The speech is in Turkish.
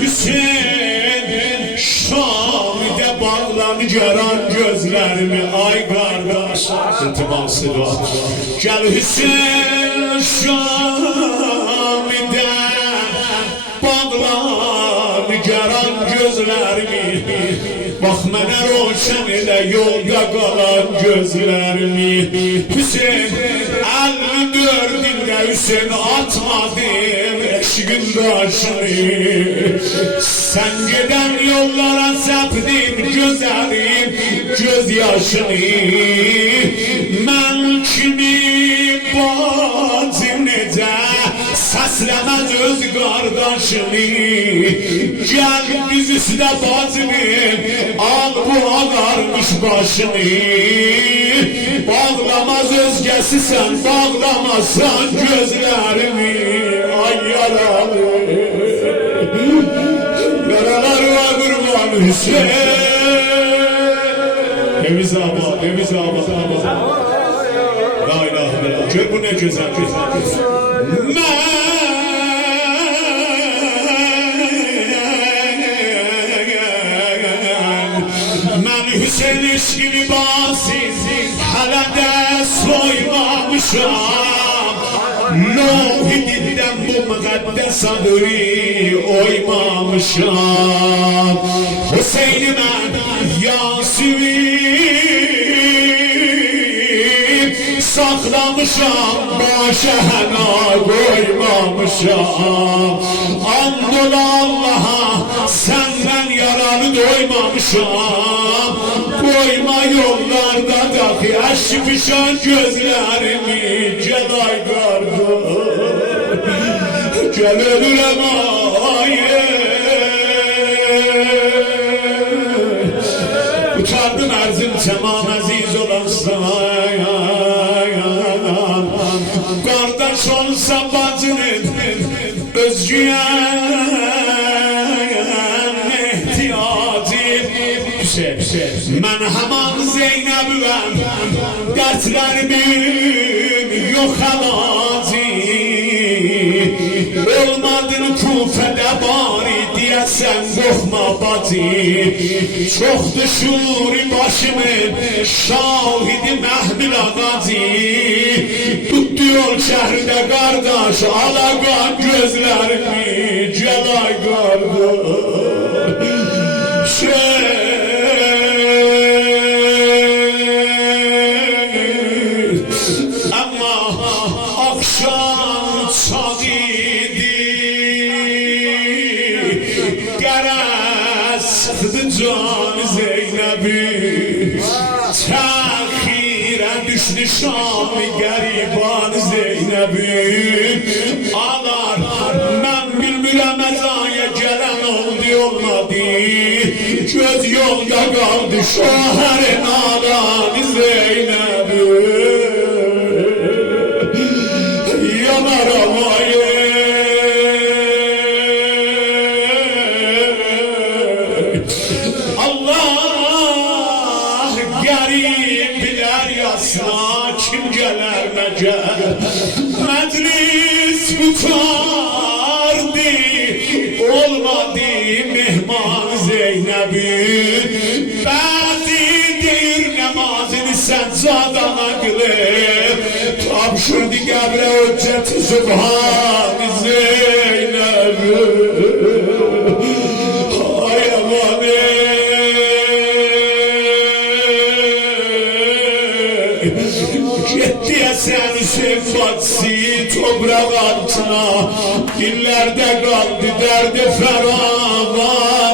Hüseyin Şam'da bağlan gören gözlerimi ay kardeş iltiması var. Gel Hüseyin Şam'da bağlan gören gözlerimi, bak mənə roşan elə yolda qalan gözlerimi. Hüseyin 54'ünde Hüseyin atmadım eşkin daşını, sen giden yollara sepdin güzelim gözyaşını. Mən kimi bacım necə səsləməz öz qardaşını, gel biz üstə bacımın al bu ağarmış başını. Bağlamaz özgəsi sen bağlamazsan gözlerimi, ay yaralı yaralarıma kurban Hüseyin. Temiz abad, temiz abad. La ilahe illallah. Gör bu ne güzel. Ben Hüseyin eşkini basit hala da soymamışam. Lohidden bu mukaddes adını oymamışam. Hüseyin'i ben Yasin'i saklamışam, başına koymamışam. Andola Allah'a senden yaralı doymamışam. Koyma yollarda dahi aşmışan gözlerimi, celay gardı gel ölürem aye. Uçardım erzim tamam aziz olasın, kardeş olsa bacının özgüyen mən haman Zeynəbəm, dertlərimin yok alacı. Olmadın Kufədə bari deyəsən qorxma bacı. Çox düşür başımın şahidi məhmil ağacı. Tutdu yol şəhərdə qardaş alaqan gözlərimi, celay qardaş. Can Zeynep'i tehire düştü Şam-ı gariban Zeynep'i alar. Ben bülbüle mezaya gelen oldu olmadı, göz yolda kaldı şoherin alan Zeynep'i. Yanar havayı kim gelir mecel, meclis tutardı, olmadı mehman Zeynep'in. Bəzidir namazını səccadana qılıb, tapşırdı qəbrə hüccət-i Subhan Zeynep'in. Ay aman Getdiyə sən Hüseyin bacısı toprak altına, dillerde kaldı derdi feravan.